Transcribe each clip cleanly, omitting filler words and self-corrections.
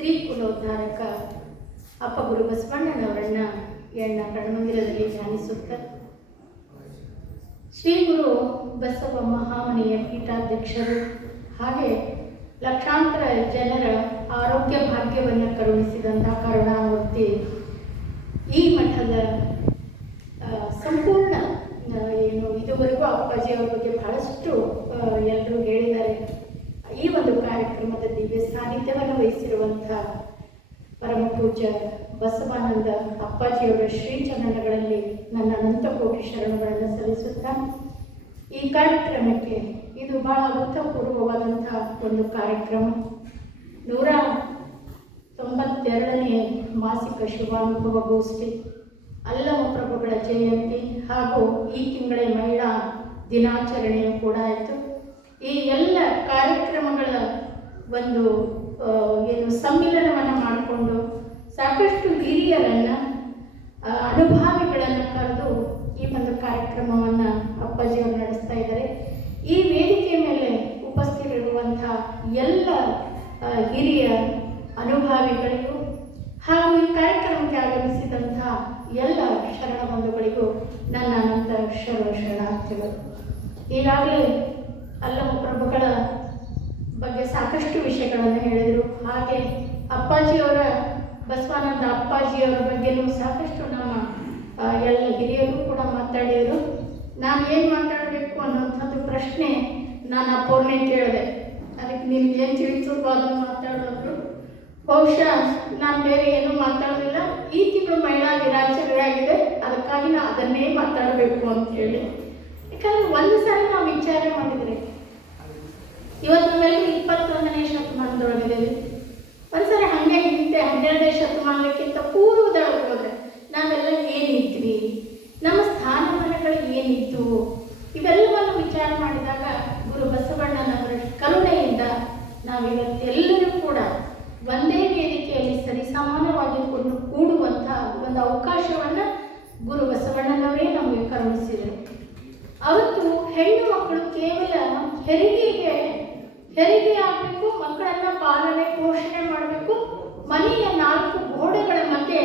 ಸ್ತ್ರೀ ಕುಲೋದ್ಧಾರಕ ಅಪ್ಪಗುರು ಬಸವಣ್ಣನವರನ್ನು ಎಣ್ಣ ಕಣ್ಣುಂಗಿರದಲ್ಲಿ ಧ್ಯಾನಿಸುತ್ತ ಶ್ರೀ ಗುರು ಬಸವ ಮಹಾಮನೆಯ ಪೀಠಾಧ್ಯಕ್ಷರು ಹಾಗೆ ಲಕ್ಷಾಂತರ ಜನರ ಆರೋಗ್ಯ ಭಾಗ್ಯವನ್ನು ಕರುಣಿಸಿದಂಥ ಕರುಣಾಮೂರ್ತಿ ಈ ಮಠದ ಸಂಪೂರ್ಣ ಏನು ಇದುವರೆಗೂ ಅಪ್ಪಾಜಿಯವರ ಬಗ್ಗೆ ಬಹಳಷ್ಟು ಎಲ್ಲರೂ ಹೇಳಿದ್ದಾರೆ. ಈ ಒಂದು ಕಾರ್ಯಕ್ರಮದ ದಿವ್ಯ ಸಾನ್ನಿಧ್ಯವನ್ನು ವಹಿಸಿರುವಂಥ ಪರಮ ಪೂಜ್ಯ ಬಸವಾನಂದ ಅಪ್ಪಾಜಿಯವರ ಶ್ರೀಚರಣಗಳಲ್ಲಿ ನನ್ನ ಅನಂತ ಕೋಟಿ ಶರಣಗಳನ್ನು ಸಲ್ಲಿಸುತ್ತಾ ಈ ಕಾರ್ಯಕ್ರಮಕ್ಕೆ ಇದು ಬಹಳ ಅಭೂತಪೂರ್ವವಾದಂಥ ಒಂದು ಕಾರ್ಯಕ್ರಮ. 192ನೇ ಮಾಸಿಕ ಶುಭಾನುಭವ ಗೋಷ್ಠಿ, ಅಲ್ಲಮ ಪ್ರಭುಗಳ ಜಯಂತಿ ಹಾಗೂ ಈ ತಿಂಗಳ ಮಹಿಳಾ ದಿನಾಚರಣೆಯೂ ಕೂಡ ಆಯಿತು. ಈ ಎಲ್ಲ ಕಾರ್ಯಕ್ರಮಗಳ ಒಂದು ಏನು ಸಮ್ಮಿಲನವನ್ನು ಮಾಡಿಕೊಂಡು ಸಾಕಷ್ಟು ಹಿರಿಯರನ್ನು ಅನುಭಾವಿಗಳನ್ನು ಕರೆದು ಈ ಒಂದು ಕಾರ್ಯಕ್ರಮವನ್ನು ಅಪ್ಪಾಜಿಯವರು ನಡೆಸ್ತಾ ಇದ್ದಾರೆ. ಈ ವೇದಿಕೆ ಮೇಲೆ ಉಪಸ್ಥಿತರಿರುವಂಥ ಎಲ್ಲ ಹಿರಿಯ ಅನುಭಾವಿಗಳಿಗೂ ಹಾಗೂ ಈ ಕಾರ್ಯಕ್ರಮಕ್ಕೆ ಆಗಮಿಸಿದಂಥ ಎಲ್ಲ ಶರಣ ಬಂಧುಗಳಿಗೂ ನನ್ನ ಅನಂತ ಶರಣಾರ್ಥಿಗಳು. ಈಗಾಗಲೇ ಅಲ್ಲಮ ಪ್ರಭುಗಳ ಬಗ್ಗೆ ಸಾಕಷ್ಟು ವಿಷಯಗಳನ್ನು ಹೇಳಿದರು. ಹಾಗೆ ಅಪ್ಪಾಜಿಯವರ ಬಸವಾನಂದ ಅಪ್ಪಾಜಿಯವರ ಬಗ್ಗೆಯೂ ಸಾಕಷ್ಟು ನಮ್ಮ ಎಲ್ಲ ಹಿರಿಯರು ಕೂಡ ಮಾತಾಡಿದರು. ನಾನು ಏನು ಮಾತಾಡಬೇಕು ಅನ್ನೋಂಥದ್ದು ಪ್ರಶ್ನೆ ನಾನು ಅಪ್ಪವ್ರನ್ನೇ ಕೇಳಿದೆ. ಅದಕ್ಕೆ ನಿಮ್ಗೆ ಏನು ತಿಳಿಸೋದು ಅದನ್ನು ಮಾತಾಡೋದು. ಬಹುಶಃ ನಾನು ಬೇರೆ ಏನೂ ಮಾತಾಡೋದಿಲ್ಲ. ಈ ತಿಂಗಳು ಮಹಿಳಾ ದಿನಾಚರಣೆ ಆಗಿದೆ, ಅದಕ್ಕಾಗಿ ನಾನು ಅದನ್ನೇ ಮಾತಾಡಬೇಕು ಅಂತೇಳಿ. ಯಾಕಂದರೆ ಒಂದು ಸಾರಿ ನಾವು ವಿಚಾರ ಮಾಡಿದರೆ ಇವತ್ತು ನಾವೆಲ್ಲರೂ 21ನೇ ಶತಮಾನದೊಳಗಿದ್ದೇವೆ. ಒಂದ್ಸರಿ ಹಾಗೆ ಹಿಂದೆ 12ನೇ ಶತಮಾನಕ್ಕಿಂತ ಪೂರ್ವದೊಳಗೆ ಹೋದರೆ ನಾವೆಲ್ಲ ಏನಿದ್ವಿ, ನಮ್ಮ ಸ್ಥಾನಮಾನಗಳು ಏನಿತ್ತು, ಇವೆಲ್ಲವನ್ನು ವಿಚಾರ ಮಾಡಿದಾಗ ಗುರು ಬಸವಣ್ಣನವರ ಕರುಣೆಯಿಂದ ನಾವಿವತ್ತೆಲ್ಲರೂ ಕೂಡ ಒಂದೇ ವೇದಿಕೆಯಲ್ಲಿ ಸರಿಸಮಾನವಾಗಿ ಕೂಡುವಂಥ ಒಂದು ಅವಕಾಶವನ್ನು ಗುರು ಬಸವಣ್ಣನವರೇ ನಮಗೆ ಕರುಣಿಸಿದರು. ಅವತ್ತು ಹೆಣ್ಣು ಮಕ್ಕಳು ಕೇವಲ ಹೆರಿಗೆ ಆಗಬೇಕು, ಮಕ್ಕಳನ್ನು ಪಾಲನೆ ಪೋಷಣೆ ಮಾಡಬೇಕು, ಮನೆಯ 4 ಗೋಡೆಗಳ ಮಧ್ಯೆ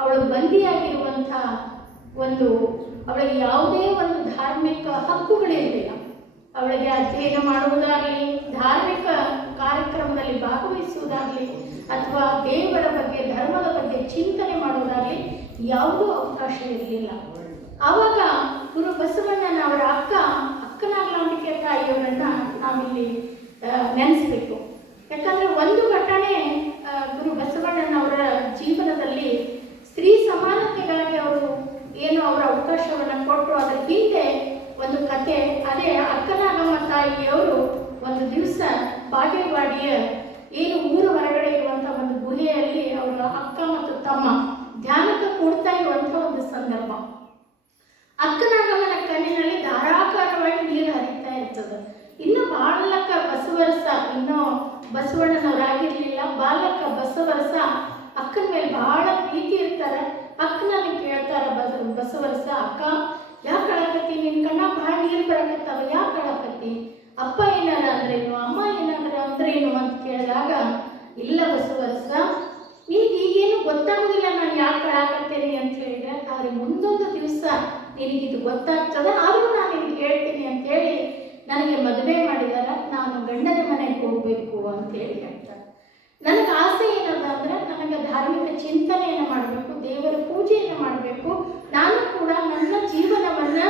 ಅವಳು ಬಂದಿಯಾಗಿರುವಂಥ ಅವಳಿಗೆ ಯಾವುದೇ ಒಂದು ಧಾರ್ಮಿಕ ಹಕ್ಕುಗಳಿರಲಿಲ್ಲ. ಅವಳಿಗೆ ಅಧ್ಯಯನ ಮಾಡುವುದಾಗಲಿ, ಧಾರ್ಮಿಕ ಕಾರ್ಯಕ್ರಮದಲ್ಲಿ ಭಾಗವಹಿಸುವುದಾಗಲಿ, ಅಥವಾ ದೇವರ ಬಗ್ಗೆ ಧರ್ಮದ ಬಗ್ಗೆ ಚಿಂತನೆ ಮಾಡುವುದಾಗಲಿ ಯಾವುದೂ ಅವಕಾಶ ಇರಲಿಲ್ಲ. ಆವಾಗ ಗುರು ಬಸವಣ್ಣನವರ ಅಕ್ಕನಾಗಲಾಂಬಿಕೆ ತಾಯಿಯವರನ್ನು ನಾವಿಲ್ಲಿ ನೆನೆಸಬೇಕು. ಯಾಕಂದರೆ ಒಂದು ಘಟನೆ ಗುರು ಬಸವಣ್ಣನವರ ಜೀವನದಲ್ಲಿ ಸ್ತ್ರೀ ಸಮಾನತೆಗಾಗಿ ಅವರು ಏನು ಅವರ ಅವಕಾಶವನ್ನು ಕೊಟ್ಟರು. ಅದರ ಹಿಂದೆ ಒಂದು ಕತೆ. ಅದೇ ಅಕ್ಕನಾಗಮ್ಮ ತಾಯಿಯವರು ಒಂದು ದಿವಸ ಬಾಗೇವಾಡಿಯ ಏನು ಊರು ಹೊರಗಡೆ ಇರುವಂಥ ಒಂದು ಗುಹೆಯಲ್ಲಿ ಅವರ ಅಕ್ಕ ಮತ್ತು ತಮ್ಮ ಧ್ಯಾನಕ್ಕೆ ಕೂಡ್ತಾ ಇರುವಂಥ ಒಂದು ಸಂದರ್ಭ. ಅಕ್ಕನಾಗಮ್ಮನ ಕಣ್ಣಿನಲ್ಲಿ ಧಾರಾಕಾರವಾಗಿ ನೀರು ಹರಿತಾ ಇರ್ತದೆ. ಇನ್ನು ಬಾಲಕ ಬಸವರಸ, ಇನ್ನೂ ಬಸವಣ್ಣನವರಾಗಿರ್ಲಿಲ್ಲ, ಬಾಲಕ ಬಸವರಸ ಅಕ್ಕನ ಮೇಲೆ ಬಹಳ ಪ್ರೀತಿ ಇರ್ತಾರೆ. ಅಕ್ಕನಲ್ಲಿ ಕೇಳ್ತಾರೆ ಬಸವರಸ, ಅಕ್ಕ ಯಾಕೆ ಅಳಕತ್ತಿ, ನಿನ್ನ ಕಣ್ಣ ಭಾಳ ನೀರು ಬರಕತ್ತಾವ, ಯಾಕೆ ಅಳಕತ್ತಿ, ಅಪ್ಪ ಏನಾರ ಅಂದ್ರೇನು, ಅಮ್ಮ ಏನಾದ್ರ ಅಂದ್ರೇನು ಅಂತ ಕೇಳಿದಾಗ, ಇಲ್ಲ ಬಸವರಸ, ನಿನಗೆ ಈಗೇನು ಗೊತ್ತಾಗೋದಿಲ್ಲ ನಾನು ಯಾಕೆ ಅಳಕತ್ತೇನೆ ಅಂತ ಹೇಳಿದ್ರೆ, ಆದರೆ ಮುಂದೊಂದು ದಿವಸ ನಿನಗಿದು ಗೊತ್ತಾಗ್ತದೆ, ಆದರೂ ನಾನು ನಿನಗೆ ಹೇಳ್ತೀನಿ ಅಂತೇಳಿ ನನಗೆ ಮದುವೆ ಮಾಡಿದಾರ, ನಾನು ಗಂಡನ ಮನೆಗೆ ಹೋಗಬೇಕು ಅಂತೇಳಿ ಹೇಳ್ತಾರೆ. ನನಗೆ ಆಸೆ ಏನದ ಅಂದರೆ ನನಗೆ ಧಾರ್ಮಿಕ ಚಿಂತನೆಯನ್ನು ಮಾಡಬೇಕು, ದೇವರ ಪೂಜೆಯನ್ನು ಮಾಡಬೇಕು, ನಾನು ಕೂಡ ನನ್ನ ಜೀವನವನ್ನು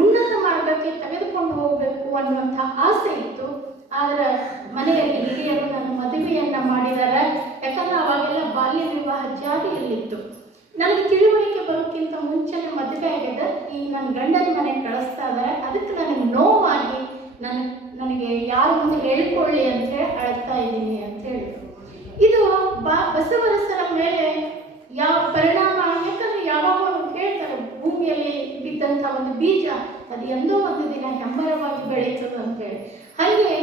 ಉನ್ನತ ಮಾರ್ಗಕ್ಕೆ ತೆಗೆದುಕೊಂಡು ಹೋಗಬೇಕು ಅನ್ನುವಂಥ ಆಸೆ ಇತ್ತು. ಆದರೆ ಮನೆಯಲ್ಲಿ ಹಿರಿಯರು ನನ್ನ ಮದುವೆಯನ್ನು ಮಾಡಿದ್ದಾರೆ. ಯಾಕಂದರೆ ಅವಾಗೆಲ್ಲ ಬಾಲ್ಯ ವಿವಾಹ ಜಾರಿಯಲ್ಲಿತ್ತು. ನನಗೆ ತಿಳುವಳಿಕೆ ಬರೋಕ್ಕಿಂತ ಮುಂಚೆನೇ ಮದುವೆ ಆಗಿದೆ, ಈಗ ನನ್ನ ಗಂಡನ ಮನೆಗೆ ಕಳಿಸ್ತಾ ಇದ್ದಾರೆ, ಅದಕ್ಕೆ ನನಗೆ ನೋವಾಗಿ ನನಗೆ ಯಾರು ಮುಂದೆ ಹೇಳಿಕೊಳ್ಳಿ ಅಂತೇಳಿ ಅಳ್ತಾ ಇದ್ದೀನಿ ಅಂತ ಹೇಳಿದರು. ಇದು ಬಸವರಸರ ಮೇಲೆ ಯಾವ ಪರಿಣಾಮ, ಯಾಕಂದರೆ ಯಾವಾಗ ಅವರು ಹೇಳ್ತಾರೆ ಭೂಮಿಯಲ್ಲಿ ಬಿದ್ದಂಥ ಒಂದು ಬೀಜ ಅದು ಎಂದೋ ಒಂದು ದಿನ ಹೆಮ್ಮರವಾಗಿ ಬೆಳೀತದೆ ಅಂತೇಳಿ, ಹಾಗೆ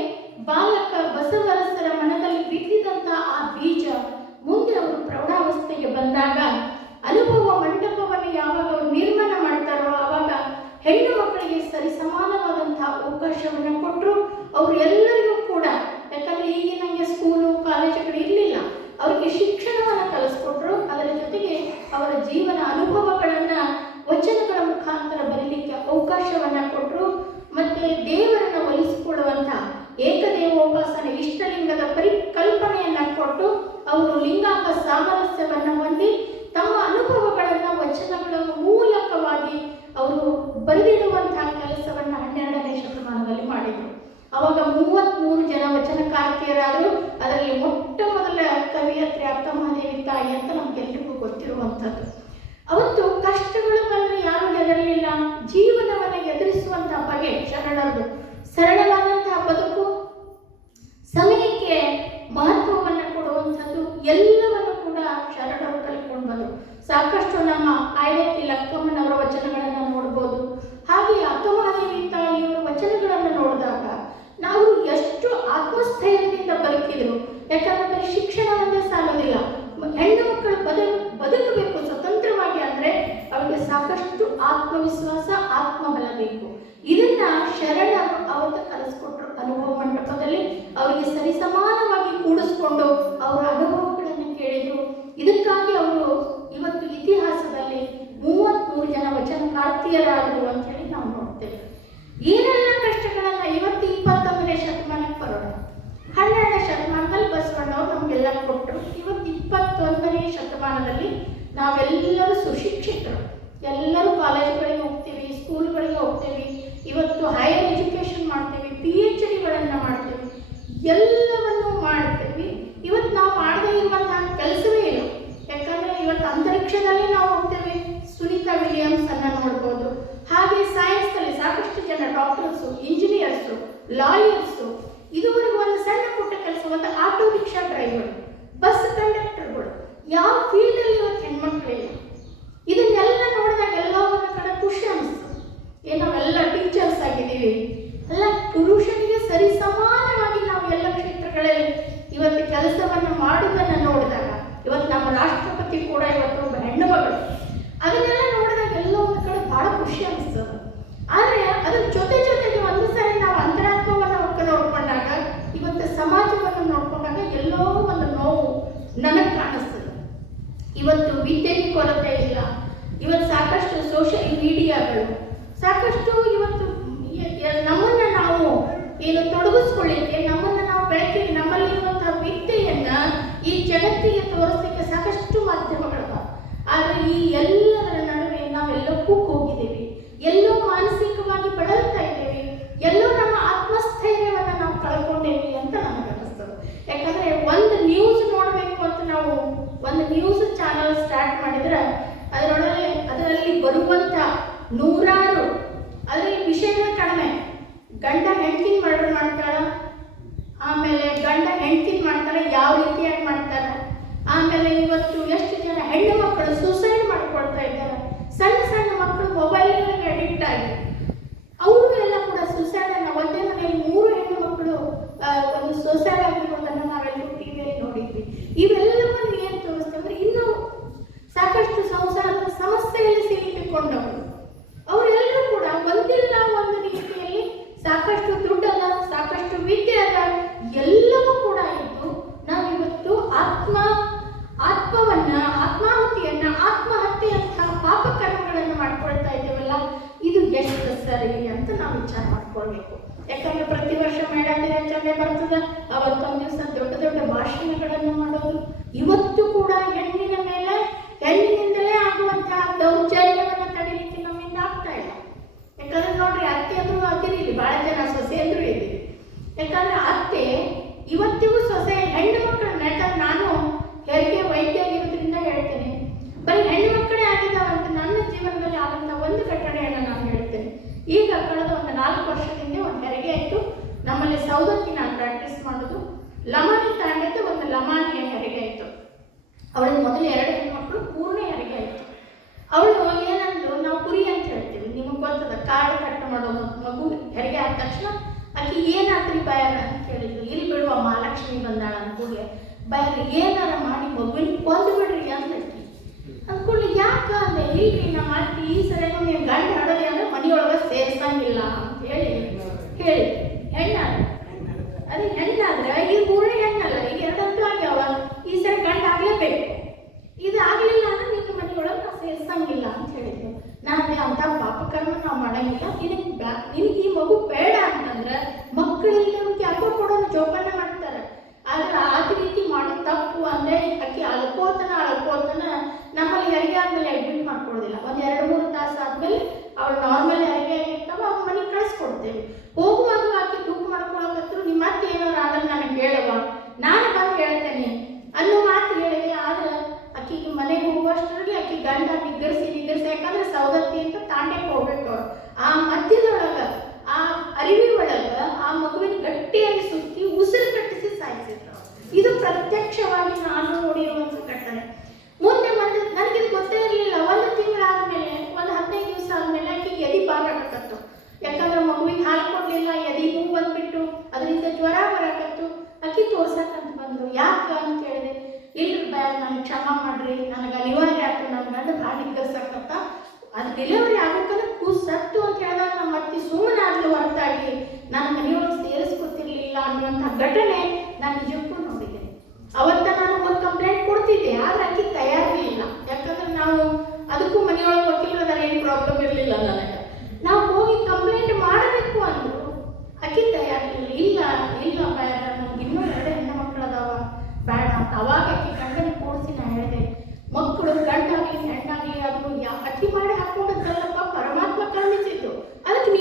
ಬಾಲಕ ಬಸವರಸರ ಮನದಲ್ಲಿ ಬಿದ್ದಿದ್ದಂಥ ಆ ಬೀಜ ಮುಂದೆ ಅವರು ಪ್ರೌಢಾವಸ್ಥೆಗೆ ಬಂದಾಗ ಅನುಭವ ಮಂಟಪವನ್ನು ಯಾವಾಗ ಅವರು ನಿರ್ಮಾಣ ಮಾಡ್ತಾರೋ ಆವಾಗ ಹೆಣ್ಣು ಮಕ್ಕಳಿಗೆ ಸರಿಸಮಾನವಾದಂಥ ಅವಕಾಶವನ್ನು ಕೊಟ್ಟರು. ಅವರು ಎಲ್ಲರಿಗೂ ಕೂಡ, ಯಾಕಂದರೆ ಈಗಿನಂಗೆ ಸ್ಕೂಲು ಕಾಲೇಜುಗಳು ಇರಲಿಲ್ಲ, ಅವ್ರಿಗೆ ಕೊಟ್ಟಿರುವಂಥದ್ದು. ಅವತ್ತು ಕಷ್ಟಗಳು ಬಂದರೆ ಯಾರು ಹೆದರಲಿಲ್ಲ. ಜೀವನವನ್ನು ಎದುರಿಸುವಂತಹ ಬಗೆ ಶರಣರದು. ಸರಳವಾದಂತಹ ಬದುಕು, ಸಮಯಕ್ಕೆ ಮಹತ್ವವನ್ನು ಕೊಡುವಂಥದ್ದು ಎಲ್ಲವನ್ನು ಕೂಡ ಶರಣರು ಕಲಿಕೊಂಡು ಬಂದರು. ಸಾಕಷ್ಟು ನಮ್ಮ ಆಯ್ದಕ್ಕಿ ಲಕ್ಕಮ್ಮನವರ ವಚನಗಳನ್ನು ನೋಡ್ಬೋದು. ಹಾಗೆ ಅಕ್ಕಮಹಾದೇವಿ ತಾಯಿಯವರ ವಚನಗಳನ್ನು ನೋಡಿದಾಗ ನಾವು ಎಷ್ಟು ಆತ್ಮಸ್ಥೈರ್ಯದಿಂದ ಬದುಕಿದ್ರು. ಯಾಕಂದ್ರೆ ಬರೀ ಶಿಕ್ಷಣ ಒಂದೇ ಸಾಲೋದಿಲ್ಲ. ಹೆಣ್ಣು ಮಕ್ಕಳು ಬದುಕಬೇಕು ಸ್ವತಂತ್ರವಾಗಿ ಅಂದರೆ ಅವರಿಗೆ ಸಾಕಷ್ಟು ಆತ್ಮವಿಶ್ವಾಸ, ಆತ್ಮಬಲ ಬೇಕು. ಇದನ್ನ ಶರಣರು ಅವತ್ತು ಕಲಿಸ್ಕೊಟ್ರು. ಅನುಭವ ಮಂಟಪದಲ್ಲಿ ಅವರಿಗೆ ಸರಿಸಮಾನವಾಗಿ ಕೂಡಿಸ್ಕೊಂಡು ಅವರ ಅನುಭವಗಳನ್ನು ಕೇಳಿದ್ರು. ಇದಕ್ಕಾಗಿ ಅವರು ಇವತ್ತು ಇತಿಹಾಸದಲ್ಲಿ 33 ಜನ ವಚನಕಾರ್ತಿಯರಾದರು ಅಂತ ಹೇಳಿ ನಾವು ನೋಡ್ತೇವೆ. ಏನೆಲ್ಲ ಕಷ್ಟಗಳನ್ನ ಇವತ್ತು 21ನೇ ಶತಮಾನಕ್ಕೆ ಬರೋಣ. 12ನೇ ಶತಮಾನದಲ್ಲಿ ಬಸವಣ್ಣವರು ನಮಗೆಲ್ಲ ಕೊಟ್ಟರು. ಇವತ್ತು 21ನೇ ಶತಮಾನದಲ್ಲಿ ನಾವೆಲ್ಲರೂ ಸುಶಿಕ್ಷಿತರು. ಎಲ್ಲರೂ ಕಾಲೇಜುಗಳಿಗೆ ಹೋಗ್ತೀವಿ, ಸ್ಕೂಲ್ಗಳಿಗೆ ಹೋಗ್ತೀವಿ, ಇವತ್ತು ಹೈಯರ್ ಎಜುಕೇಷನ್ ಮಾಡ್ತೀವಿ, PhDಗಳನ್ನು ಮಾಡ್ತೀವಿ, ಎಲ್ಲವನ್ನೂ ಮಾಡ್ತೀವಿ. ಇವತ್ತು ನಾವು ಮಾಡದೇ ಇರುವಂತಹ ಕೆಲಸವೇ ಇಲ್ಲ. ಯಾಕಂದರೆ ಇವತ್ತು ಅಂತರಿಕ್ಷದಲ್ಲಿ ನಾವು ಹೋಗ್ತೇವೆ, ಸುನೀತಾ ವಿಲಿಯಮ್ಸ್ ಅನ್ನ ನೋಡ್ಬೋದು. ಹಾಗೆ ಸೈನ್ಸ್ನಲ್ಲಿ ಸಾಕಷ್ಟು ಜನ ಡಾಕ್ಟರ್ಸು, ಇಂಜಿನಿಯರ್ಸು, ಲಾಯರ್ಸು, ಇದುವರೆಗೂ ಒಂದು ಸಣ್ಣ ಪುಟ್ಟ ಕೆಲಸ, ಒಂದು ಆಟೋ ರಿಕ್ಷಾ ಡ್ರೈವರ್, ಬಸ್ ಕಂಡಕ್ಟರ್ಗಳು, ಯಾವ ಫೀಲ್ಡಲ್ಲಿ ಇವತ್ತು ಹೆಣ್ಮಕ್ಳಿಲ್ಲ. ಇದನ್ನೆಲ್ಲ ನೋಡಿದಾಗ ಎಲ್ಲ ಒಂದು ಕಡೆ ಖುಷಿ ಅನಿಸ್ತು. ನಾವೆಲ್ಲ ಟೀಚರ್ಸ್ ಆಗಿದ್ದೀವಿ, ಎಲ್ಲ ಪುರುಷನಿಗೆ ಸರಿ ಸಮಾನವಾಗಿ ನಾವು ಎಲ್ಲ ಕ್ಷೇತ್ರಗಳಲ್ಲಿ ಇವತ್ತು ಕೆಲಸವನ್ನು ಮಾಡುವುದನ್ನು ನೋಡಿದಾಗ, ಇವತ್ತು ನಮ್ಮ ರಾಷ್ಟ್ರಪತಿ ಕೂಡ ಇವತ್ತು ಒಬ್ಬ ಹೆಣ್ಣು ಮಗಳು, ಅದನ್ನೆಲ್ಲ ನೋಡಿದಾಗ ಎಲ್ಲ ಒಂದು ಕಡೆ ಬಹಳ ಖುಷಿ ಅನಿಸ್ತದೆ. ಆದರೆ ಅದ್ರ ಜೊತೆಗೆ ಒಂದು ಸಾರಿ ನಾವು ಅಂತರಾತ್ಮವನ್ನು ನೋಡ್ಕೊಂಡಾಗ, ಇವತ್ತು ಸಮಾಜವನ್ನು ನೋಡ್ಕೊಂಡಾಗ ಎಲ್ಲೋ ಒಂದು ನೋವು ನನಗೆ ಕಾಣಿಸ್ತದೆ. ಇವತ್ತು ವಿದ್ಯೆಗೆ ಕೊರತೆ ಇಲ್ಲ. ಇವತ್ತು ಸಾಕಷ್ಟು ಸೋಷಿಯಲ್ ಮೀಡಿಯಾಗಳು ಸಾಕಷ್ಟು ಇವತ್ತು ನಮ್ಮನ್ನು ನಾವು ತೊಡಗಿಸ್ಕೊಳ್ಳಿಕ್ಕೆ, ನಮ್ಮನ್ನು ನಾವು ಬೆಳಕಿಗೆ, ನಮ್ಮಲ್ಲಿರುವಂತಹ ವಿದ್ಯೆಯನ್ನ ಈ ಜಗತ್ತಿಗೆ ತೋರಿಸಲಿಕ್ಕೆ ಸಾಕಷ್ಟು ಮಾಧ್ಯಮಗಳು. ಆದರೆ ಈ ಎಲ್ಲದರ ನಡುವೆ ನಾವೆಲ್ಲಕ್ಕೂ ಹೋಗಿದ್ದೇವೆ, ಎಲ್ಲೋ ಮಾನಸಿಕವಾಗಿ ಬಳಲ್ತಾ ಇದ್ದೇವೆ, ಎಲ್ಲೋ ನಮ್ಮ ಆತ್ಮಸ್ಥೈರ್ಯವನ್ನು ನಾವು ಕಳ್ಕೊಂಡೇವೆ ಅಂತ ನನಗೆ ಅನಿಸ್ತದೆ. ಯಾಕಂದರೆ ಒಂದು ನ್ಯೂಸ್ ನೋಡಬೇಕು ಅಂತ ನಾವು ಒಂದು ನ್ಯೂಸ್ ಚಾನಲ್ ಸ್ಟಾರ್ಟ್ ಮಾಡಿದ್ರೆ ಅದರಲ್ಲಿ ಬರುವಂಥ ನೂರಾರು ಅದರಲ್ಲಿ ವಿಷಯಗಳು ಕಡಿಮೆ. ಗಂಡ ಹೆಂಡತಿನ ಮರ್ಡರ್ ಮಾಡ್ತಾಳೆ, ಆಮೇಲೆ ಗಂಡ ಹೆಂಡತಿನ ಮಾಡ್ತಾರೆ, ಯಾವ ರೀತಿಯಾಗಿ ಮಾಡ್ತಾರೆ, ಆಮೇಲೆ ಇವತ್ತು ಎಷ್ಟು ಜನ ಹೆಣ್ಣು ಮಕ್ಕಳು ಸೂಸೈಡ್ ಮಾಡ್ಕೊಳ್ತಾ ಇದ್ದಾರೆ. ಸಣ್ಣ ಸಣ್ಣ ಮಕ್ಕಳು ಮೊಬೈಲ್ಗಳಿಗೆ ಅಡಿಕ್ಟ್ ಆಗಿ ಅವರು ಎಲ್ಲ ಕೂಡ ಸೂಸೈಡನ್ನು, ಒಂದೇ ಮನೆಯಲ್ಲಿ 3 ಹೆಣ್ಣು ಮಕ್ಕಳು ಒಂದು ಸೂಸೈಡ್ ಆಗಿರೋದನ್ನು ನಾವೆಲ್ಲರೂ ಟಿವಿಯಲ್ಲಿ ನೋಡಿದ್ವಿ. ಇವೆಲ್ಲವನ್ನು ಏನು ತೋರಿಸ್ತಂದ್ರೆ ಇನ್ನೂ ಸಾಕಷ್ಟು ಸಂಸಾರದ ಸಮಸ್ಯೆಯಲ್ಲಿ ಸಿಲುಕಿಕೊಂಡವರು ಅವರೆಲ್ಲರೂ ಕೂಡ ಒಂದಿಲ್ಲ ಒಂದು ರೀತಿಯಲ್ಲಿ ಸಾಕಷ್ಟು ದುಡ್ಡಲ್ಲ, ಸಾಕಷ್ಟು ವಿದ್ಯೆ ಅದ, ಎಲ್ಲವೂ ಕೂಡ ಇದ್ದು ನಾವಿವತ್ತು ಆತ್ಮಹತ್ಯೆಯಂತಹ ಪಾಪಕರ್ಮಗಳನ್ನು ಮಾಡ್ಕೊಳ್ತಾ ಇದ್ದೇವಲ್ಲ, ಇದು ಎಷ್ಟು ಸರಿ ಅಂತ ನಾವು ವಿಚಾರ ಮಾಡ್ಕೊಳ್ಬೇಕು. ಯಾಕಂದ್ರೆ ಪ್ರತಿ ವರ್ಷ ಮೇಳಾಚರಣೆ ಬರ್ತದೆ, ಅವತ್ತೊಂದು ದಿವಸ ದೊಡ್ಡ ದೊಡ್ಡ ಭಾಷಣಗಳನ್ನು ಮಾಡೋದು. ಇವತ್ತು ಕೂಡ ಹೆಣ್ಣಿನಿಂದಲೇ ಆಗುವಂತಹ ದೌರ್ಜನ್ಯವನ್ನು ತಡೀಲಿಕ್ಕೆ ನಮ್ಮಿಂದ ಆಗ್ತಾ ಇಲ್ಲ. ಯಾಕಂದ್ರೆ ನೋಡ್ರಿ, ಅತ್ತೆ ಅಂದ್ರೂ ಆಗಿರಲಿ, ಭಾಳ ಜನ ಸೊಸೆ ಅಂದ್ರೂ ಇದ್ದೀವಿ. ಯಾಕಂದ್ರೆ ಅತ್ತೆ ಇವತ್ತಿಗೂ ಸೊಸೆ ಹೆಣ್ಣು ಮಕ್ಕಳನ್ನ, ಯಾಕಂದ್ರೆ ನಾನು ಹೆರಿಗೆ ವೈದ್ಯ ಆಗಿರೋದ್ರಿಂದ ಹೇಳ್ತೇನೆ, ಬರೀ ಹೆಣ್ಣು ಮಕ್ಕಳೇ ಆಗಿದ್ದಾವಂತ ನನ್ನ ಜೀವನದಲ್ಲಿ ಆದಂಥ ಒಂದು ಘಟನೆಯನ್ನು ನಾನು ಹೇಳ್ತೇನೆ. ಈಗ ಕಳೆದ ಒಂದು 4 ವರ್ಷದಿಂದ ಒಂದು ಹೆರಿಗೆ ಆಯಿತು. ನಮ್ಮಲ್ಲಿ ಸೌದತ್ತಿ ನಾನು ಪ್ರಾಕ್ಟೀಸ್ ಮಾಡೋದು, ಲಮಾನಿ ತಾಂಡಕ್ಕೆ ಒಂದು ಲಮಾನಿಯ ಹೆರಿಗೆ ಆಯಿತು. ಅವಳಿಗೆ ಮೊದಲು 2 ಹೆಣ್ಮಕ್ಳು, ಪೂರ್ಣ ಹೆರಿಗೆ ಆಯಿತು. ಅವಳು ಏನಂದ್ರು, ನಾವು ಕುರಿ ಅಂತ ಹೇಳ್ತೀವಿ, ನಿಮಗೆ ಗೊತ್ತದ, ಕಾರ್ಡ್ ಕಟ್ ಮಾಡೋದು. ಮಗು ಹೆರಿಗೆ ಆದ ತಕ್ಷಣ ಆಕೆ ಏನಾದ್ರಿ ಬಯರ ಅಂತ ಕೇಳಿದ್ರು. ಇಲ್ಲಿ ಬಿಡುವ ಮಹಾಲಕ್ಷ್ಮಿ ಬಂದಾಳ ಅಂದ್ಕೂಡ್ಲೆ ಬಯರ್ ಏನಾರ ಮಾಡಿ ಮಗುವಿನ ಕೊಂದು ಬಿಡ್ರಿ ಅಂತ ಹೇಳ್ತೀವಿ. ಅಂದ್ಕೊಳ್ಳಿ ಯಾಕೆ ಅಂದ್ರೆ, ಇಲ್ರಿ ನಮ್ಮ ಅತ್ತಿ ಈ ಸರಿನೂ ನೀವು ಗಂಡ ಹಡೋದಿ ಅಂದ್ರೆ ಮನೆಯೊಳಗೆ ಸೇರ್ಸಂಗಿಲ್ಲ ಅಂತ ಹೇಳಿ ಹೆಣ್ಣಾದ್ರೆ ಅದೇ ಹೆಣ್ಣಾದ್ರೆ ಈಗ ಪೂರ್ಣ ಹೆಣ್ಣಲ್ಲ, ಈಗ 2 ಆಗ್ಯಾವ, ಈ ಸರಿ ಗಂಡ ಆಗ್ಲೇಬೇಕು, ಇದು ಆಗ್ಲಿಲ್ಲ ಅಂದ್ರೆ ನಿಮ್ಮ ಮನೆಯೊಳಗೆ ನಾವು ಸೇರ್ಸಂಗಿಲ್ಲ ಅಂತ ಹೇಳಿದ್ರು. ನಾನು ಅಂತ ಪಾಪಕರ್ಮ ನಾವು ಮಾಡಂಗಿಲ್ಲ, ನಿನಗೆ ಈ ಮಗು ಬೇಡ ಅಂತಂದ್ರೆ ಮಕ್ಕಳೆಲ್ಲರೂ ಯಾಕೋ ಕೊಡೋದು ಜೋಪಾನ ಮಾಡ್ತಾರೆ. ಆದ್ರೆ ಆದ ರೀತಿ ಮಾಡೋದು ತಪ್ಪು. ಅಂದ್ರೆ ಅಕ್ಕಿ ಅಳ್ಕೋತನ ನಮ್ಮಲ್ಲಿ ಹೆರಿಗೆ ಆದ್ಮೇಲೆ ಅಡ್ಮಿಟ್ ಮಾಡ್ಕೊಳ್ಳೋದಿಲ್ಲ. ಒಂದು 2-3 ತಾಸು ಆದ್ಮೇಲೆ ಅವಳು ನಾರ್ಮಲ್ ಹೆರಿಗೆ ಆಗಿರ್ತಾವ, ಅವ್ರ ಮನೆಗೆ ಕಳಿಸ್ಕೊಡ್ತೇವೆ. ಹೋಗುವಾಗ ಆಕೆ ದುಃಖ ಮಾಡ್ಕೊಳಕತ್ರು, ನಿಮ್ಮ ಮತ್ತೆ ಏನಾರು ಆದ್ರೆ ನನಗೆ ಹೇಳವ, ನಾನು ಬಂದು ಹೇಳ್ತೇನೆ ಅನ್ನೋ ಮಾತು ಹೇಳಿದೆ. ಆದ್ರೆ ಆಕೆಗೆ ಮನೆಗೆ ಹೋಗುವಷ್ಟರಲ್ಲಿ ಯಾಕಂದ್ರೆ ಸವದತ್ತಿ ಅಂತ ತಾಂಡ್ಯಕ್ಕೆ ಹೋಗ್ಬೇಕು ಅವ್ರು. ಆ ಮಧ್ಯದೊಳಗ ಆ ಅರಿವಿ ಒಳಗ ಆ ಮಗುವಿನ ಗಟ್ಟಿಯಾಗಿ ಸುತ್ತಿ ಉಸಿರು ಕಟ್ಟಿಸಿ ಸಾಯಿಸಿದ್ರು. ಇದು ಪ್ರತ್ಯಕ್ಷವಾಗಿ ನಾನು ನೋಡಿರುವಂತ ಘಟನೆ. ಮುಂದೆ ನನಗಿದು ಗೊತ್ತೇ ಇರಲಿಲ್ಲ. 1 ತಿಂಗಳಾದ್ಮೇಲೆ, 15 ದಿವಸ ಆದ್ಮೇಲೆ ಆಕೆಗೆ ಎದಿ ಬಾರಾಕತ್ತು. ಯಾಕಂದ್ರೆ ಮಗುವಿಗೆ ಹಾಲು ಕೊಡ್ಲಿಲ್ಲ, ಎದಿ ನೋವು ಬಂದ್ಬಿಟ್ಟು ಅದರಿಂದ ಜ್ವರ ಬರಾಕತ್ತು. ಆಕೆ ತೋರ್ಸಕ್ಕಂತ ಬಂದ್ರು. ಯಾಕ ಅಂತ ಹೇಳಿದೆ, ಇಲ್ರಿ ಬ್ಯಾಗ್ ನನಗೆ ಕ್ಷಮ ಮಾಡ್ರಿ, ನನಗೆ ಅನಿವಾರ್ಯ ಆಯ್ತು, ನನ್ನ ಗಂಡ ಭಾಳ ನಿಗ್ಗರ್ಸಕ್ಕತ್ತ, ಅದು ಡೆಲಿವರಿ ಆಗೋಕ್ಕಲ್ಲ ಕೂಸತ್ತು ಅಂತ ಹೇಳಿದಾಗ ನಮ್ಮ ಅತ್ತಿ ಸುಮ್ಮನಾದ್ಲು ಹೊರತಾಗಿ ನನ್ನ ಮನೆಯೊಳಗೆ ಸೇರಿಸ್ಕೊತಿರ್ಲಿಲ್ಲ ಅನ್ನುವಂಥ ಘಟನೆ ನಾನು ನಿಜಕ್ಕೂ ನೋಡಿದೆ. ಅವತ್ತ ನಾನು ಒಂದು ಕಂಪ್ಲೇಂಟ್ ಕೊಡ್ತಿದ್ದೆ, ಆದ್ರೆ ಆಕೆ ತಯಾರಿರಲಿಲ್ಲ. ಯಾಕಂದ್ರೆ ನಾವು ಅದಕ್ಕೂ ಮನೆಯೊಳಗೆ ವಕೀಲರ ಏನು ಪ್ರಾಬ್ಲಮ್ ಇರಲಿಲ್ಲ ನನಗೆ. ನಾವು ಹೋಗಿ ಕಂಪ್ಲೇಂಟ್ ಮಾಡಬೇಕು ಅಂದ್ರು ಆಕೆ ತಯಾರಿರಲಿಲ್ಲ. ಇಲ್ಲ ಬೇಡ, ನಮ್ಗೆ ಇನ್ನೂ 2 ಹೆಣ್ಣು ಮಕ್ಕಳು ಅದಾವ, ಬೇಡ ಅಂತ. ಅವಾಗ ಆಕೆ ಗಂಡನ ಕೂಡಿಸಿ ನಾನು ಹೇಳಿದೆ, ಮಕ್ಕಳು ಗಂಡಾಗಲಿ ಹೆಣ್ಣಾಗಲಿ ಅದು ಅತಿ ಮಾಡಿ ಹಾಕೊಂಡದ್ದಲ್ಲಪ್ಪ, ಪರಮಾತ್ಮ ಕರುಣಿಸಿದ್ದು, ಅದಕ್ಕೆ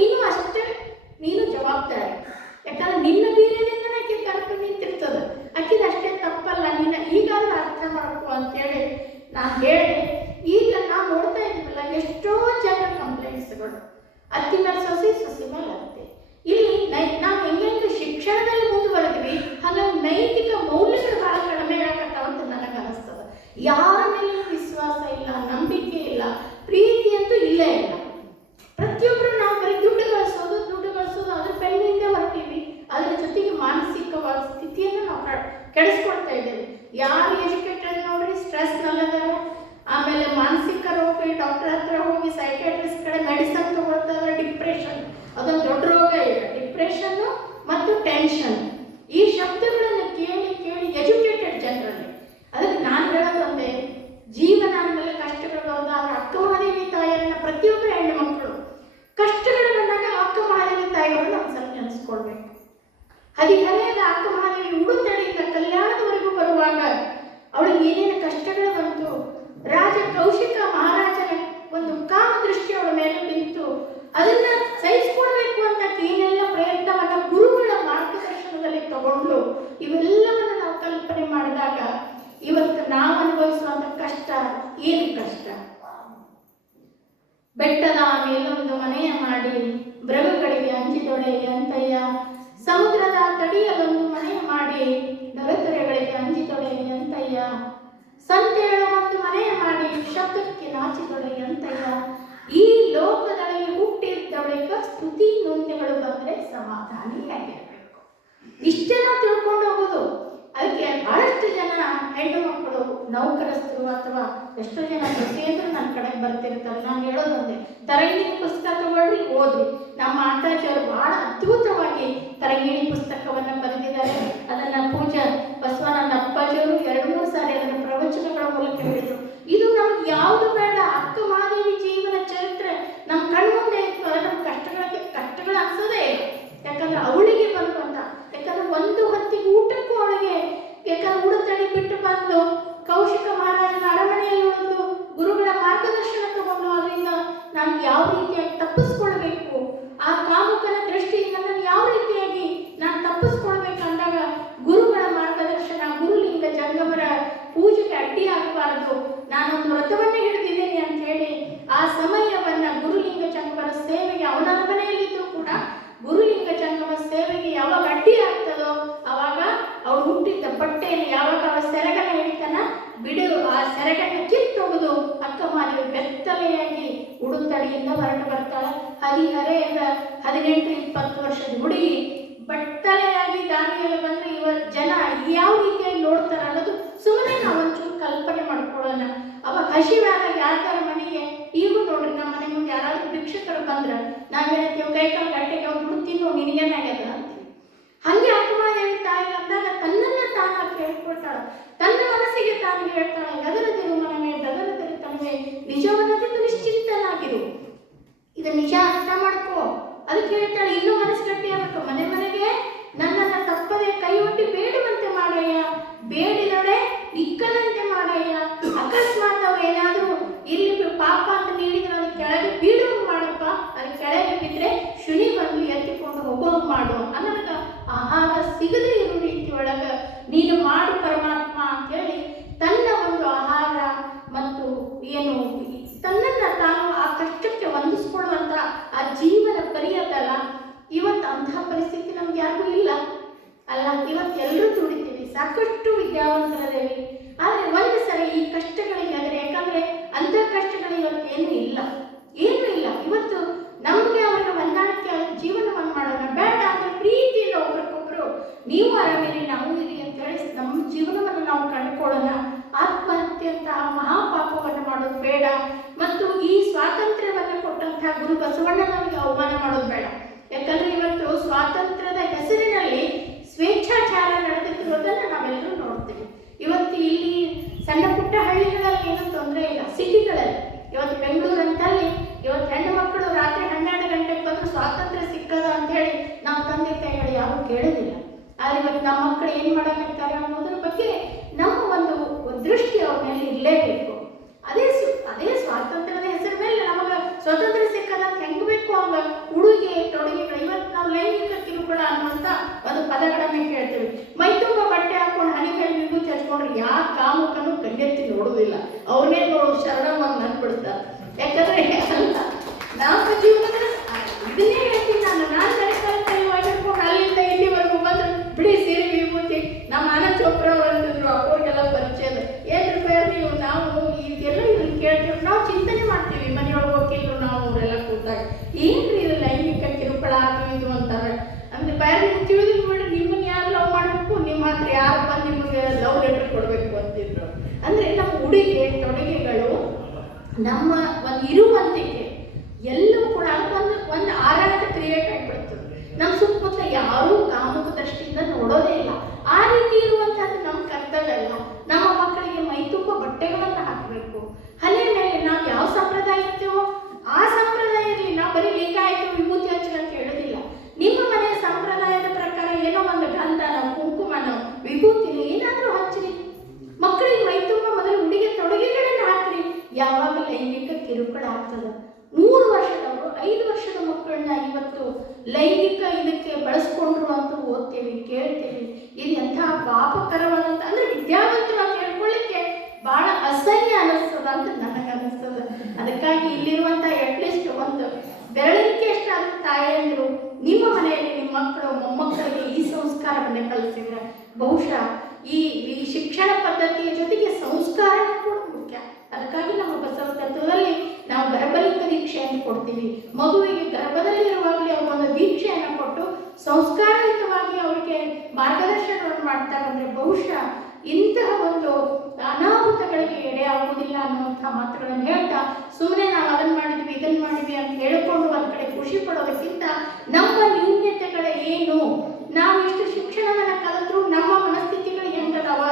ನೀನು ಜವಾಬ್ದಾರಿ. ಯಾಕಂದ್ರೆ ನಿನ್ನ ವೀರ್ಯದಿಂದ ಆಕೆ ಕರ್ಕೊಂಡು ನಿಂತಿರ್ತದ, ಆಕಿದ ಅಷ್ಟೇ ತಪ್ಪಲ್ಲ, ನೀನು ಈಗಾದ್ರೂ ಅರ್ಥ ಮಾಡ್ಕೋ ಅಂತೇಳಿ ನಾನು ಹೇಳಿದೆ. ಈಗ ನಾವು ನೋಡ್ತಾ ಇದ್ದೀವಲ್ಲ, ಎಷ್ಟೋ ಜನ ಕಂಪ್ಲೇಂಟ್ಸ್ಗಳು ಅತ್ತಿ ಮೇಲೆ ಸೊಸೆ ಮೇಲೆ ಅತ್ತೆ. ಇಲ್ಲಿ ನಾವು ಹೆಂಗೆ ಶಿಕ್ಷಣದಲ್ಲಿ ಮುಂದುವರೆದ್ವಿ, ಹಾಗಾಗಿ ನೈತಿಕ ಮೌಲ್ಯಗಳು ಬಹಳ ಕಡಿಮೆ ಆಗತ್ತಾವ ಅಂತ ನನಗೆ ಅನಿಸ್ತದ. ಯಾರ ಮೇಲೆ ವಿಶ್ವಾಸ ಇಲ್ಲ, ನಂಬಿಕೆ ಇಲ್ಲ, ಪ್ರೀತಿ ಅಂತೂ ಇಲ್ಲೇ ಇಲ್ಲ. ಪ್ರತಿಯೊಬ್ಬರು ನಾವು ಬರೀ ದುಡ್ಡು ಗಳಿಸೋದು ಅದ್ರ ಬೆನ್ನಿಂದ ಹೊರತೀವಿ. ಅದರ ಜೊತೆಗೆ ಮಾನಸಿಕವಾದ ಸ್ಥಿತಿಯನ್ನು ನಾವು ಕೆಡಿಸ್ಕೊಳ್ತಾ ಇದ್ದೇವೆ. ಯಾರು ಎಜುಕೇಟೆಡ್ ನೋಡ್ರಿ ಸ್ಟ್ರೆಸ್ ನಲ್ಲದಾರ, ಆಮೇಲೆ ಮಾನಸಿಕ ರೋಗ, ಡಾಕ್ಟರ್ ಹತ್ರ ಹೋಗಿ ಸೈಕಾಟ್ರಿಸ್ಟ್ ಕಡೆ ಮೆಡಿಸನ್ ತಗೊಳ್ತಾರೆ. ಡಿಪ್ರೆಷನ್ ಅದೊಂದು ದೊಡ್ಡ ರೋಗ ಇದೆ. ಡಿಪ್ರೆಷನ್ ಮತ್ತು ಟೆನ್ಷನ್, ಈ ಶಬ್ದಗಳನ್ನು ಕೇಳಿ ಎಜುಕೇಟೆಡ್ ಜನರಲ್ಲಿ. ಅದಕ್ಕೆ ನಾನು ಹೇಳೋದಂದ್ರೆ, ಜೀವನ ಅಂದಮೇಲೆ ಕಷ್ಟಗಳು ಬರೋದಾದ್ರೆ ಅಕ್ಕ ಮಹಾದೇವಿ ತಾಯಿಯರನ್ನ ಪ್ರತಿಯೊಬ್ಬರು ಹೆಣ್ಣು ಮಕ್ಕಳು ಕಷ್ಟಗಳು ಬಂದಾಗ ಅಕ್ಕ ಮಹಾದೇವಿ ತಾಯಿಯವ್ರನ್ನ ಒಂದ್ಸಲ ನೆನೆಸ್ಕೊಳ್ಬೇಕು. ಹದಿಹರೆಯದ ಅಕ್ಕ ಮಹಾದೇವಿ ಉಡುತಡೆಯಿಂದ ಕಲ್ಯಾಣದವರೆಗೂ ಬರುವಾಗ ಅವಳಿಗೆ ಏನೇನು ಕಷ್ಟಗಳು ಬಂತು, ರಾಜ ಕೌಶಿಕ ಮಹಾರಾಜನ ಒಂದು ಕಾಮ ದೃಷ್ಟಿ ಅವಳ ಮೇಲೆ ಬಿತ್ತು, ಅದನ್ನ ಸಹಿಸಿಕೊಳ್ಬೇಕು ಅಂತ ಏನೆಲ್ಲ ಪ್ರಯತ್ನವನ್ನ ಗುರುಗಳ ಮಾರ್ಗದರ್ಶನದಲ್ಲಿ ತಗೊಂಡು ಇವೆಲ್ಲವನ್ನ ನಾವು ಕಲ್ಪನೆ ಮಾಡಿದಾಗ ಇವತ್ತು ನಾವು ಅನುಭವಿಸುವಂತ ಕಷ್ಟ ಏನು ಕಷ್ಟ. ಬೆಟ್ಟದ ಮೇಲೊಂದು ಮನೆಯ ಮಾಡಿ ಮೃಗಗಳಿಗೆ ಅಂಜಿದೊಡೆ ಅಂತಯ್ಯ, ಸಮುದ್ರದ ತಡಿಯಲೊಂದು ಮನೆಯ ಮಾಡಿ ನರತರೆಗಳಿಗೆ ಅಂಜಿದೊಡೆ ಅಂತಯ್ಯ, ಸಂತೆಗಳ ಒಂದು ಮನೆಯ ಮಾಡಿ ಶಬ್ದಕ್ಕೆ ನಾಚಿದೊಡೆ ಅಂತಯ್ಯ, ಈ ಲೋಕದಲ್ಲಿ ಹುಟ್ಟಿದ್ದೊಡೆಗ ಸ್ತುತಿ ನೊಂದೆಗಳು ಬಂದ್ರೆ ಸಮಾಧಾನಿಯಾಗಿರ್ಬೇಕು. ಇಷ್ಟೇ ನಾವು ತಿಳ್ಕೊಂಡು ಹೋಗೋದು. ಅದಕ್ಕೆ ಬಹಳಷ್ಟು ಜನ ಹೆಣ್ಣು ಮಕ್ಕಳು ನೌಕರಸ್ಥರು ಅಥವಾ ಎಷ್ಟೋ ಜನ ಪ್ರತಿಯೊಂದು ನನ್ನ ಕಡೆಗೆ ಬರ್ತಿರ್ತಾರೆ. ನಾನು ಹೇಳೋದೊಂದೇ, ತರಂಗಿಣಿ ಪುಸ್ತಕ ತಗೊಳ್ರಿ, ಓದ್ರಿ. ನಮ್ಮ ಆಚಾರ್ಯರು ಬಹಳ ಅದ್ಭುತವಾಗಿ ತರಂಗಿಣಿ ಪುಸ್ತಕವನ್ನ ಬರೆದಿದ್ದಾರೆ. ಅದನ್ನ ಪೂಜಾ ಬಸವನಂದ ಅಪ್ಪಾಜಿಯವರು 2-3 ಸಾರಿ ಅದನ್ನ ಪ್ರವಚನಗಳ ಮೂಲಕ ಹೇಳಿದ್ರು. ಇದು ನಮ್ಗೆ ಯಾವುದು ಬೇಡ, ಅಕ್ಕ ಮಹಾದೇವಿ ಜೀವನ ಚರಿತ್ರೆ ನಮ್ಮ ಕಣ್ಮುಂದೆ ಇತ್ತು. ನಮ್ಮ ಕಷ್ಟಗಳು ಅನ್ಸೋದೇ ಇಲ್ಲ. ಯಾಕಂದ್ರೆ ಅವಳಿಗೆ ಬಂದಂತ, ಯಾಕಂದ್ರೆ ಒಂದು ಹೊತ್ತಿಗೆ ಊಟಕ್ಕೂ ಅವಳಿಗೆ, ಯಾಕಂದ್ರೆ ಉಡುತಡಿ ಬಿಟ್ಟು ಬಂದು ಕೌಶಿಕ ಮಹಾರಾಜನ ಅರಮನೆಯಲ್ಲಿ ಉಳಿದು ಗುರುಗಳ ಮಾರ್ಗದರ್ಶನ ತಗೊಂಡು ಅದರಿಂದ ನಾನು ಯಾವ ರೀತಿಯಾಗಿ ತಪ್ಪಿಸ್ಕೊಳ್ಬೇಕು, ಆ ಕಾಮುಕನ ದೃಷ್ಟಿಯಿಂದ ನಾನು ಯಾವ ರೀತಿಯಾಗಿ ನಾನು ತಪ್ಪಿಸ್ಕೊಳ್ಬೇಕಂದಾಗ ಗುರುಗಳ ಮಾರ್ಗದರ್ಶನ, ಗುರುಲಿಂಗ ಜಂಗಮರ ಪೂಜೆಗೆ ಅಡ್ಡಿ ಆಗಬಾರದು, ನಾನೊಂದು ವ್ರತವನ್ನೇ ಹಿಡಿದಿದ್ದೇನೆ ಅಂತ ಹೇಳಿ ಆ ಸಮಯವನ್ನ ಗುರುಲಿಂಗ ಜಂಗಮರ ಸೇವೆಗೆ, ಅವನ ಅರಮನೆಯಲ್ಲಿದ್ದು ಕೂಡ ಗುರುಲಿಂಗ ಜಂಗಮ ಸೇವೆಗೆ ಯಾವಾಗ ಅಡ್ಡಿ ಆಗ್ತದೋ ಅವಾಗ ಅವಳು ಹುಟ್ಟಿದ್ದ ಬಟ್ಟೆಯನ್ನು ಯಾವಾಗ ಅವಳ ಸೆರಗನ್ನ ಹಿಡಿತಾನ ಬಿಡು, ಆ ಸೆರಗನ್ನ ಕಿತ್ತೊಗೆದು ಅಕ್ಕ ಮಹಾದೇವಿ ಬೆತ್ತಲೆಯಾಗಿ ಉಡುತಡಿಯಿಂದ ಹೊರಟು ಬರ್ತಾಳೆ. ಹದಿಹರೆಯದ 18-20 ವರ್ಷದ ಹುಡುಗಿ ಬಟ್ಟಲೆಯಾಗಿ ದಾರಿಯಲ್ಲಿ ಬಂದ್ರೆ ಇವ ಜನ ಯಾವ ರೀತಿಯಾಗಿ ನೋಡ್ತಾರ ಅನ್ನೋದು ಸುಮ್ಮನೆ ನಾವು ಒಂಚೂರು ಕಲ್ಪನೆ ಮಾಡ್ಕೊಳ್ಳೋಣ. ಅವಾಗ ಹಸಿವಾದಾಗ ಯಾರ್ದಾರ ಮನೆಗೆ, ಈಗೂ ನೋಡ್ರಿ ನಮ್ಮ ಮನೆ ಮುಂದೆ ಯಾರಾದ್ರೂ ಭಿಕ್ಷಕರು ಬಂದ್ರ ನಾವ್ ಹೇಳ್ತೀವಿ ಕೈಕಾಲು ಗಟ್ಟೆಗೆ ಅವ್ರು ದುಡ್ಡು ನಿನಗೇನಾಗ್ಯದ ಅಂತೀವಿ. ಹಂಗೆ ಅಕ್ಕಮಹಾದೇವಿ ತಾಯಿ ಅಂದಾಗ ತನ್ನನ್ನ ತಾನ ಕೇಳ್ಕೊಳ್ತಾಳ, ತನ್ನ ಮನಸ್ಸಿಗೆ ತಾನು ಹೇಳ್ತಾಳ, ಗದರದಿರು ಮನವೇ ಗದರದಿರು ತನವೇ ನಿಜವನ್ನದಿದ್ದು ನಿಶ್ಚಿಂತನಾಗಿರು, ಇದು ನಿಜ ಅರ್ಥ ಮಾಡ್ಕೋ. ಅದಕ್ಕೆ ಹೇಳ್ತಾಳೆ, ಇನ್ನೂ ಮನಸ್ಸು ಗಟ್ಟಿ ಆಗಬೇಕು, ಮನೆಗೆ ನನ್ನನ್ನ ತಪ್ಪದೆ ಕೈ ಒಟ್ಟಿ ಬೇಡುವಂತೆ ಮಾಡಯ್ಯ, ಬೇಡಿದೊಡೆ ಇಕ್ಕದಂತೆ ಮಾಡಯ್ಯ, ಅಕಸ್ಮಾತ್ ಅವ್ರು ಏನಾದ್ರೂ ಇಲ್ಲಿ ಪಾಪ ಅಂತ ನೀಡಿದ್ರೆ ಅದು ಕೆಳಗೆ ಬೀಳುವಂಗೆ ಮಾಡಪ್ಪ, ಅದು ಕೆಳಗೆ ಬಿದ್ದರೆ ಶುನಿ ಬಂದು ಎತ್ತಿಕೊಂಡು ಹೋಗೋಂಗೆ ಮಾಡು, ನನಗ ಆಹಾರ ಸಿಗದೇ ಇರೋ ರೀತಿ ಒಳಗ ನೀನು ಮಾಡು ಪರಮಾತ್ಮ ಅಂತೇಳಿ ತನ್ನ ಒಂದು ಆಹಾರ ಮತ್ತು ಏನು ತನ್ನನ್ನ ತಾನು ಕೊಡುವಂತಹ ಮಹಾಪಾಪವನ್ನು ಮಾಡೋದು ಬೇಡ. ಮತ್ತು ಈ ಸ್ವಾತಂತ್ರ್ಯವನ್ನು ಕೊಟ್ಟಂತಹ ಗುರು ಬಸವಣ್ಣ ನಮಗೆ ಅವಮಾನ ಮಾಡೋದು ಬೇಡ. ಯಾಕಂದ್ರೆ ಇವತ್ತು ಸ್ವಾತಂತ್ರ್ಯದ ಹೆಸರಿನಲ್ಲಿ ಸ್ವೇಚ್ಛಾಚಾರ ನಡೆದಿರುವುದನ್ನು ನಾವೆಲ್ಲರೂ ನೋಡ್ತೀವಿ. ಇವತ್ತು ಇಲ್ಲಿ ಸಣ್ಣ ಪುಟ್ಟ ಹಳ್ಳಿಗಳಲ್ಲಿ ಏನೂ ತೊಂದರೆ ಇಲ್ಲ. ಸಿಟಿಗಳಲ್ಲಿ ಇವತ್ತು ಬೆಂಗಳೂರಂತಲ್ಲಿ ಇವತ್ತು ಹೆಣ್ಣು ಮಕ್ಕಳು ರಾತ್ರಿ 12 ಗಂಟೆಗೆ ಬಂದು ಸ್ವಾತಂತ್ರ್ಯ ಸಿಕ್ಕದ ಅಂತ ಹೇಳಿ ನಾವು ತಂದೆ ತಾಯಿಗಳು ಯಾರು ಕೇಳೋದಿಲ್ಲ. ಆದರೆ ಇವತ್ತು ನಮ್ಮ ಮಕ್ಕಳು ಏನು ಮಾಡಕತ್ತಾರೆ ಅನ್ನೋದ್ರ ಬಗ್ಗೆ ನಮ್ಮ ಒಂದು ದೃಷ್ಟಿ ಅವ್ರ ಮೇಲೆ ಇರಲೇಬೇಕು. ಅದೇ ಸ್ವಾತಂತ್ರ್ಯದ ಹೆಸರು ಮೇಲೆ ನಮಗೆ ಸ್ವಾತಂತ್ರ್ಯ ಸಿಕ್ಕದ ಅಂತ ಹೆಂಗ್ ಬೇಕು ಹಂಗ ಉಡುಗೆ ತೊಡುಗೆಗಳು. ಇವತ್ತು ನಾವು ಲೈಂಗಿಕ ಕಿರುಕುಳ ಅನ್ನುವಂಥ ಒಂದು ಪದಗಳನ್ನೇ ಕೇಳ್ತೀವಿ. ಮೈ ತುಂಬ ಬಟ್ಟೆ ಹಾಕೊಂಡು ಹನಿ ಮೇಲೆ ವಿಭೂತಿ ಹಚ್ಕೊಂಡ್ರೆ ಯಾವ ಕಾಮುಕನು ಕಣ್ಣೆತ್ತಿ ನೋಡುವುದಿಲ್ಲ. ಅವ್ರನ್ನೇ ನೋಡೋದು ಶರಣವಾಗಿ ನನ್ಬಿಡ್ತಾರೆ. ಯಾಕಂದ್ರೆ ಅಲ್ಲ, ನಮ್ಮ ಜೀವನದ ಇದನ್ನೇ ಹೇಳ್ತೀನಿ ನಾನು ಕಲಿವಾಗಿರ್ಕೊಂಡು ಅಲ್ಲಿಂದ ಇಲ್ಲಿವರೆಗೂ ಬಂದು ಬಿಡಿ ಸೀರೆ ವಿಭೂತಿ. ನಮ್ಮ ಆನಂದ್ ಚೋಪ್ರಾ ಅವರಂತಿದ್ರು, ಅವ್ರಿಗೆಲ್ಲ ಪರಿಚಯದ ಏನು ರೂಪಾಯಿ ನೀವು ನಾವು ಈಗೆಲ್ಲ ಇದನ್ನ ಕೇಳ್ತೀವಿ. ನಾವು ಚಿಂತನೆ ಮಾಡ್ತೀವಿ ಮನೆಯೊಳಗೆ ಹೋಗಿದ್ರು ನಾವು ಅವರೆಲ್ಲ ಕೂತಾಗ ಏನ್ರಿ ಇದು ಲೈಂಗಿಕ ಕಿರುಕುಳ ಅದು ಇದು ಅಂತಾರೆ. ಅಂದ್ರೆ ಬೇರೆ ತಿಳಿದಿಲ್ಲ ಬಿಡ್ರಿ, ನಿಮ್ಮನ್ನ ಯಾರು ಲವ್ ಮಾಡಬೇಕು, ನಿಮ್ಮ ಹತ್ರ ಯಾರು ಬಂದು ನಿಮಗೆ ಲವ್ ಲೆಟರ್ ಕೊಡಬೇಕು ಅಂತಿದ್ರು. ಅಂದ್ರೆ ನಮ್ಮ ಉಡುಗೆ ತೊಡುಗೆಗಳು, ನಮ್ಮ ಒಂದು ಇರುವಂತಿಕೆ ಎಲ್ಲವೂ ಕೂಡ ಒಂದು ಆರಾಟ ಕ್ರಿಯೇಟ್ ಆಗಿಬಿಡ್ತದೆ. ನಮ್ಮ ಸುತ್ತಮುತ್ತ ಯಾರೂ ಕಾಮುಕ ದೃಷ್ಟಿಯಿಂದ ನೋಡೋದೇ ಇಲ್ಲ. ಆ ರೀತಿ ಇರುವಂಥದ್ದು ನಮ್ಮ ಕರ್ತವ್ಯ ಅಲ್ಲ. ನಮ್ಮ ಮಕ್ಕಳಿಗೆ ಮೈ ತುಂಬ ಬಟ್ಟೆಗಳನ್ನು ಹಾಕಬೇಕು. ಹಣೆ ಮೇಲೆ ನಾವು ಯಾವ ಸಂಪ್ರದಾಯ ಇರ್ತೀವೋ ಆ ಸಂಪ್ರದಾಯ ಇರಲಿ. ನಾವು ಬರೀ ಲಿಂಗಾಯತ ವಿಭೂತಿ ಹಚ್ಚಲು ಹೇಳೋದಿಲ್ಲ. ನಿಮ್ಮ ಮನೆಯ ಸಂಪ್ರದಾಯದ ಪ್ರಕಾರ ಏನೋ ಒಂದು ಗಂಧನೋ ಕುಂಕುಮನೋ ವಿಭೂತಿನೋ ಏನಾದರೂ ಹಚ್ಚಿರಿ. ಮಕ್ಕಳಿಗೆ ಮೈ ತುಂಬ ಮೊದಲು ಉಡುಗೆ ತೊಡುಗೆಗಳನ್ನು ಹಾಕ್ರಿ. ಯಾವಾಗ ಲೈಂಗಿಕ ಕಿರುಕುಳ ಆಗ್ತದೆ. 3 ವರ್ಷದವರು 5 ವರ್ಷದ ಮಕ್ಕಳನ್ನ ಇವತ್ತು ಲೈಂಗಿಕ ಇದಕ್ಕೆ ಬಳಸ್ಕೊಂಡ್ರು ಅಂತ ಓದ್ತೇವೆ, ಕೇಳ್ತೇವೆ. ಇದು ಎಂಥ ಪಾಪಕರವಾದಂಥ, ಅಂದ್ರೆ ವಿದ್ಯಾವಂತರು ಅಂತ ಹೇಳ್ಕೊಳ್ಳಿಕ್ಕೆ ಬಹಳ ಅಸಹ್ಯ ಅನಿಸ್ತದ ಅಂತ ನನಗೆ ಅನಿಸ್ತದ. ಅದಕ್ಕಾಗಿ ಇಲ್ಲಿರುವಂಥ ಅಟ್ಲೀಸ್ಟ್ ಒಂದು ಬೆರಳಿಕೆ ಎಷ್ಟಾದ ತಾಯಿಯಂದರು ನಿಮ್ಮ ಮನೆಯಲ್ಲಿ ನಿಮ್ಮ ಮಕ್ಕಳು ಮೊಮ್ಮಕ್ಕಳಿಗೆ ಈ ಸಂಸ್ಕಾರವನ್ನೇ ಕಲಿಸಿದ್ರೆ ಬಹುಶಃ ಈ ಶಿಕ್ಷಣ ಪದ್ಧತಿಯ ಜೊತೆಗೆ ಸಂಸ್ಕಾರ ಕೂಡ ಮುಖ್ಯ. ಅದಕ್ಕಾಗಿ ನಮ್ಮ ಬಸವ ತತ್ವದಲ್ಲಿ ನಾವು ಗರ್ಭಲಿಂಗ ದೀಕ್ಷೆಯನ್ನು ಕೊಡ್ತೀವಿ. ಮಗುವಿಗೆ ಗರ್ಭದಲ್ಲಿ ಇರುವಾಗಲೇ ಅವ್ರಿಗೊಂದು ದೀಕ್ಷೆಯನ್ನು ಕೊಟ್ಟು ಸಂಸ್ಕಾರಯುತವಾಗಿ ಅವರಿಗೆ ಮಾರ್ಗದರ್ಶನವನ್ನು ಮಾಡ್ತಾ ಬಂದರೆ ಬಹುಶಃ ಇಂತಹ ಒಂದು ಅನಾಹುತಗಳಿಗೆ ಎಡೆಯಾಗುವುದಿಲ್ಲ ಅನ್ನುವಂಥ ಮಾತುಗಳನ್ನು ಹೇಳ್ತಾ, ಸುಮ್ಮನೆ ನಾವು ಅದನ್ನು ಮಾಡಿದ್ವಿ ಇದನ್ನು ಮಾಡಿದ್ವಿ ಅಂತ ಹೇಳಿಕೊಂಡು ಒಂದು ಕಡೆ ಖುಷಿ ಪಡೋದಕ್ಕಿಂತ ನಮ್ಮ ನ್ಯೂನ್ಯತೆಗಳ ಏನು, ನಾವು ಇಷ್ಟು ಶಿಕ್ಷಣವನ್ನು ಕಲಿತರೂ ನಮ್ಮ ಮನಸ್ಥಿತಿಗಳು ಹೆಂಗದಾವ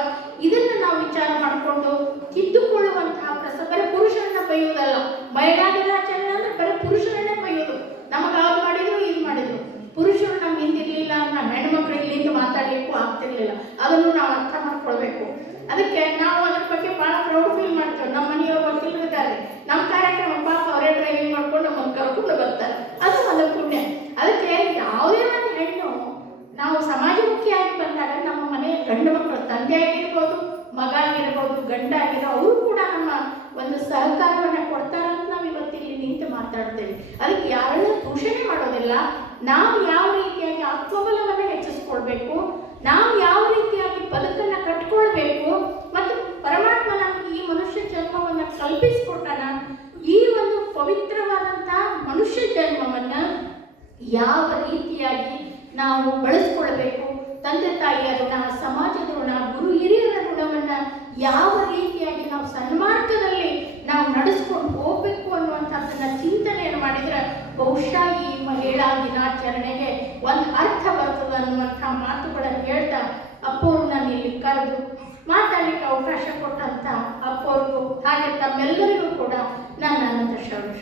ಇದನ್ನು ನಾವು ವಿಚಾರ ಮಾಡಿಕೊಂಡು ತಿದ್ದುಕೊಳ್ಳುವಂತಹ ಬರೀ ಪುರುಷರನ್ನ ಬೈಯುವುದಲ್ಲ. ಮಹಿಳಾ ದಿನಾಚರಣೆ ಅಂದ್ರೆ ಬರೀ ಪುರುಷರನ್ನೇ ಬೈಯೋದು. ನಮಗೆ ಅದು ಮಾಡಿದ್ರು ಇದು ಮಾಡಿದ್ರು, ಪುರುಷರು ನಮ್ಮ ಹಿಂದಿರ್ಲಿಲ್ಲ, ನಮ್ಮ ಹೆಣ್ಮಕ್ಳು ಇಲ್ಲಿಂದ ಮಾತಾಡಲಿಕ್ಕೂ ಆಗ್ತಿರ್ಲಿಲ್ಲ. ಅದನ್ನು ನಾವು ಅರ್ಥ ಮಾಡ್ಕೊಳ್ಬೇಕು. ಅದಕ್ಕೆ ನಾವು ಅದ್ರ ಬಗ್ಗೆ ಭಾಳ ಪ್ರೌಡ್ ಫೀಲ್ ಮಾಡ್ತೇವೆ. ನಮ್ಮ ಮನೆಯವರು ವಕೀಲರಿದ್ದಾರೆ, ನಮ್ಮ ಕಾರ್ಯಕ್ರಮ ಪಾಪ ಅವರೇ ಡ್ರೈವಿಂಗ್ ಮಾಡ್ಕೊಂಡು ನಮ್ಮನ್ನು ಕರ್ಕೊಂಡು ಬರ್ತಾರೆ. ಅದು ಒಂದು ಪುಣ್ಯ. ಅದಕ್ಕೆ ಯಾವುದೇ ಒಂದು ಹೆಣ್ಣು ನಾವು ಸಮಾಜಮುಖಿಯಾಗಿ ಬಂದಾಗ ನಮ್ಮ ಮನೆಯ ಗಂಡು ಮಕ್ಕಳು, ತಂದೆ ಆಗಿರ್ಬೋದು, ಮಗ ಆಗಿರ್ಬೋದು, ಗಂಡ ಆಗಿರೋ ಅವರು ಕೂಡ ನಮ್ಮ ಒಂದು ಸಹಕಾರವನ್ನು ಕೊಡ್ತಾರಂತ ನಾವು ಇವತ್ತಿಲ್ಲಿ ನಿಂತು ಮಾತಾಡ್ತೇವೆ. ಅದಕ್ಕೆ ಯಾರನ್ನೂ ದೂಷಣೆ ಮಾಡೋದಿಲ್ಲ. ನಾವು ಯಾವ ರೀತಿಯಾಗಿ ಆತ್ಮಬಲವನ್ನು ಹೆಚ್ಚಿಸ್ಕೊಳ್ಬೇಕು, ನಾವು ಯಾವ ರೀತಿಯಾಗಿ ಬದುಕನ್ನು ಕಟ್ಕೊಳ್ಬೇಕು, ಮತ್ತು ಪರಮಾತ್ಮ ನಮಗೆ ಈ ಮನುಷ್ಯ ಜನ್ಮವನ್ನು ಕಲ್ಪಿಸಿಕೊಟ್ಟಾನ. ಈ ಒಂದು ಪವಿತ್ರವಾದಂತಹ ಮನುಷ್ಯ ಜನ್ಮವನ್ನು ಯಾವ ರೀತಿಯಾಗಿ ನಾವು ಬಳಸ್ಕೊಳ್ಬೇಕು, ತಂದೆ ತಾಯಿಯ ಋಣ, ಸಮಾಜದ ಋಣ, ಗುರು ಹಿರಿಯರ ಋಣವನ್ನು ಯಾವ ರೀತಿಯಾಗಿ ನಾವು ಸನ್ಮಾರ್ಗದಲ್ಲಿ ನಾವು ನಡೆಸ್ಕೊಂಡು ಹೋಗ್ಬೇಕು ಅನ್ನುವಂಥದ್ದನ್ನ ಚಿಂತನೆಯನ್ನು ಮಾಡಿದರೆ ಬಹುಶಃ ಈ ಮಹಿಳಾ ದಿನಾಚರಣೆಗೆ ಒಂದು ಅರ್ಥ ಬರ್ತದೆ ಅನ್ನುವಂಥ ಮಾತುಗಳನ್ನು ಹೇಳ್ತಾ ಅಪ್ಪವ್ರನ್ನ ಇಲ್ಲಿ ಕರೆದು ಮಾತಾಡಲಿಕ್ಕೆ ಅವಕಾಶ ಕೊಟ್ಟಂತ ಅಪ್ಪವ್ರಿಗೂ ಹಾಗೆ ತಮ್ಮೆಲ್ಲರಿಗೂ ಕೂಡ ನನ್ನ ಅನಂತ ಶರಣ.